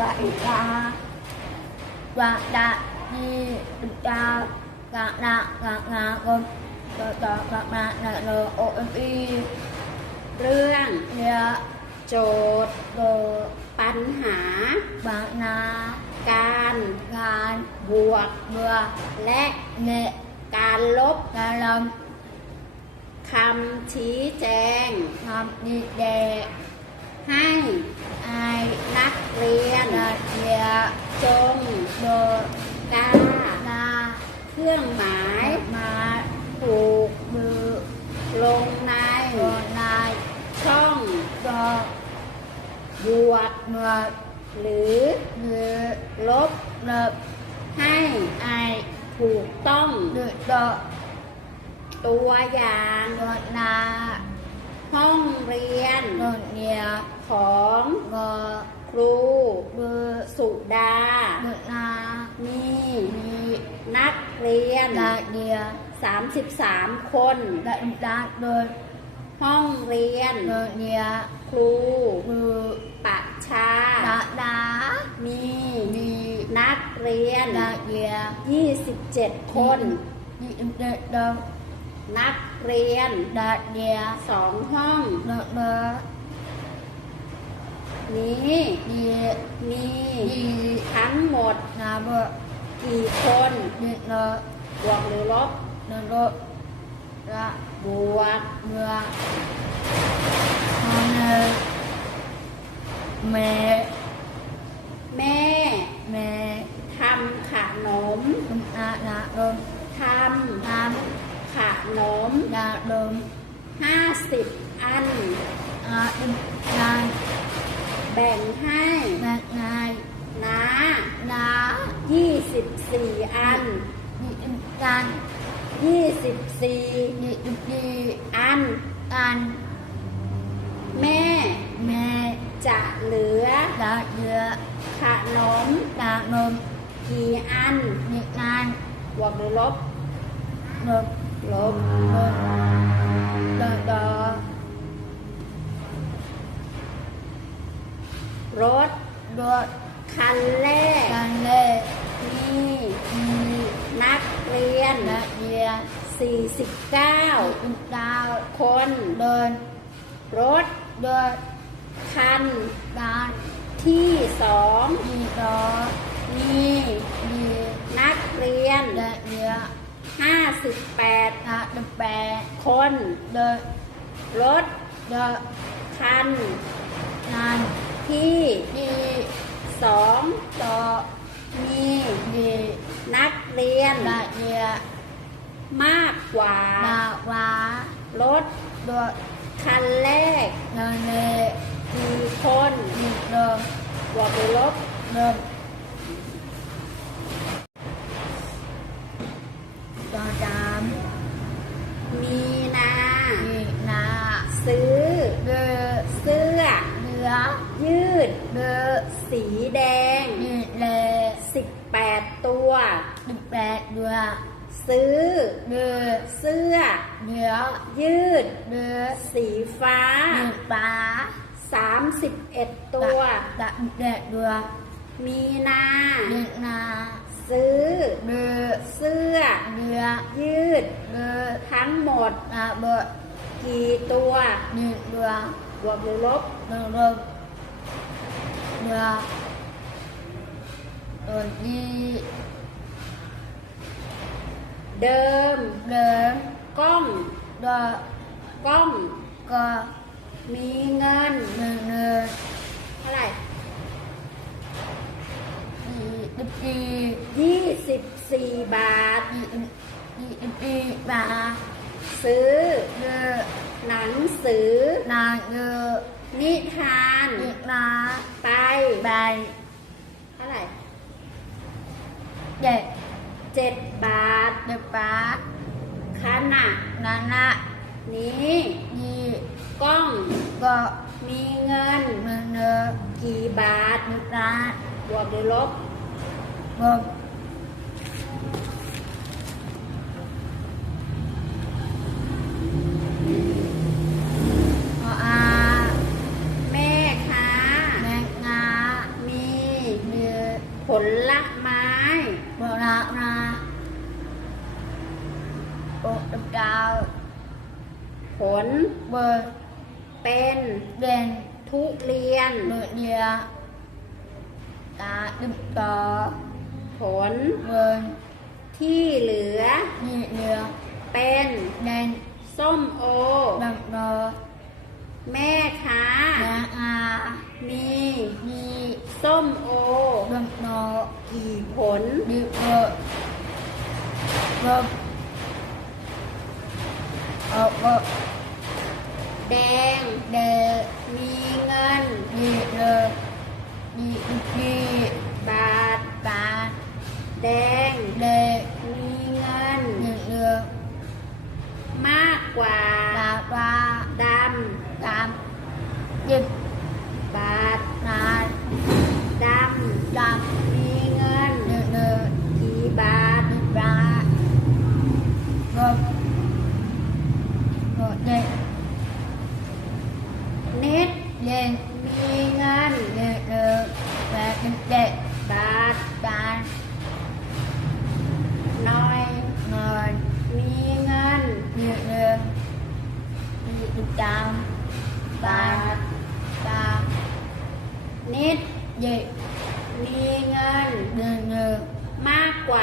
กะอิกา và đã đi ra gạ nạ gạ ngà gồm rồi đó gạ nạ nạ nờ ô em y เรื่อง lia โจทย์ đồ ปัญหา bà na การ gan บวก vừa และ nghệ การลบ ga lâm คำชี้แจง ngầm đi đè ให้ ai นักเรียน là lia จง đồ กล้า na เครื่องหมาย mà ถูก bự ลงใน đồ này ช่อง đồ บวก mưa หรือ như ลบ lập ให้ ai ถูกต้อง được đồ ตัวอย่าง đồ na ห้องเรียน đồ nhẹ ของ ngờ ครู bự สุดา đồ na มี đi นักเรียน là địa 33 คน đã đã đồ ห้องเรียน đồ nhẹ ครู bự ประชา đã đã มี đi นักเรียน là địa 27 คน đi được đồ นัก เรียน đã địa สองห้อง đồ đồ นี้ đi มี đi ทั้งหมด là bự กี่คน đi đồ บวกหรือลบ đồ đồ là บวก vừa con mẹ แม่ mẹ ทำขนม chúng ta đã đồn ท làm ำ ขนม đã đồn 50อัน à đừng làm แบ่งให้ mẹ ngài น้า đã 24อัน đi đừng can 24 đi đừng đi อัน can แม่ mẹ จะเหลือ đã dựa ขนม đã đồn กี่อัน đi can บวกหรือลบ đồn ลบ đồn đồn đò รถ đồn คันแรก can lê มี đi นักเรียน đã dìa 49 đừng đào คน đồn รถ đồn คัน can ที่สอง đi đò มี đi นักเรียน đã dìa 58 đã đừng bè คน đồn รถ đồn คัน can ที่ đi สอง đò มี đi นักเรียน đã dìa มากกว่า đã quá รถ đồn คันแรก nơi lê กี่คน đi đồn บวกหรือลบ đồn cho ซื้อ đưa เสื้อ đưa ยืด đưa สีแดง đi lê 18ตัว đừng bè đưa ซื้อ đưa เสื้อ đưa ยืด đưa สีฟ้า đi bá 31ตัว đã để đưa มีนา đi nà ซื้อ đưa เสื้อ đưa ยืด đưa ทั้งหมด là bờ กี่ตัว đi đưa บวกหรือลบ đường đường đưa rồi đi เดิม đường กล้อง đưa กล้อง cơ มีเงิน đường đường เท่าไหร่ đi đi đi 24บาท đi đi đi đi và ซื้อ đưa หนังสือ là đưa นิทาน đi là ไป bài เท่าไหร่ để 7บาท được bá ขณะ là nạ นี้ đi กล้อง có มีเงิน đường đường กี่บาท được ra บวกหรือลบ gồm họ à ลเบอร์เป็นเด่นทุเรียนเบอร์เดียตาดึมต่อผลเบอร์ที่เหลือยีเหลืองเป็นเด่นส้มโอดำรอแม่ค้านาอามียีส้มโอดำรอกี่ผลดีเบอร์ แดงเออเบอร์แดงเดมีเงินดีเลยดีดีบาท บาแดง ดีดิบตามตาบาทตานิดเด็กมีเงินเดือดเดือดมากกว่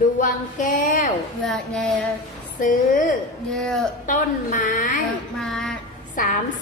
ดวงแก้ว เงินเนยซื้อเยอะต้นไม้มา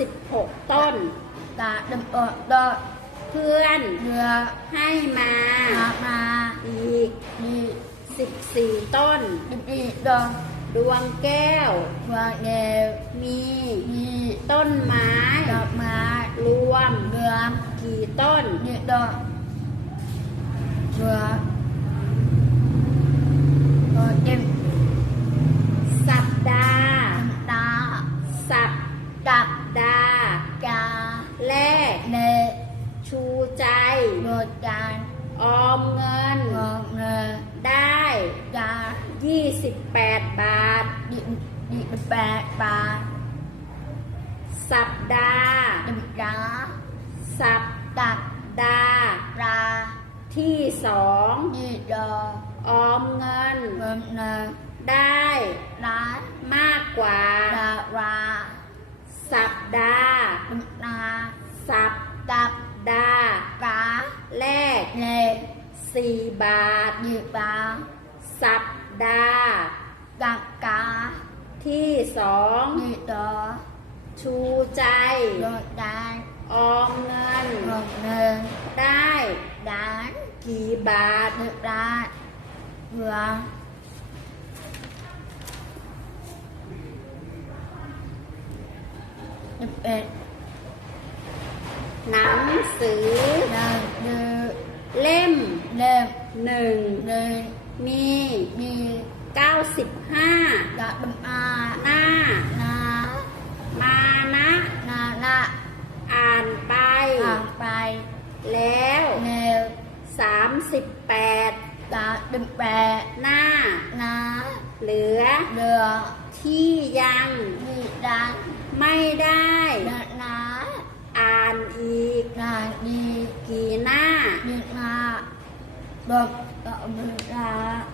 36ต้น ตาดำอดดอเพื่อนเรือให้มามามาอีกดี14ต้นดีดีดองดวงแก้ววางเนยมีดีต้นไม้ดอกไม้รวมเรือกี่ต้นดีดอกเรือ 28บาทดีดีแปดบาทสัปดาห์ ดิบดาสัปตัดดาห์ปลาที่สองดีดอออมเงิน เงินเนยได้ร้านมากกว่าดาวาสัปดาห์ดิบนาสัปตับดาห์กาแรกเลสี่บาทดีปลาสัป ดาห์กักกาที่สองดีดอชูใจ โดดดานออมเงินงงเนินได้ดานกี่บาทดิบร้านเรือดิบเอ็ดหนังสือเดินเดือเล่มเล่มหนึ่งเดิน มีมี95ดอกดำอาหน้า นามานะ นาละอ่านไป ห่างไปแล้วเร็ว38ตาดิบแปะหน้า นาเหลือเรือที่ยังดีดังไม่ได้นานาอ่านอีก นาดีกี่หน้าดีมาดอก cậu mừng ra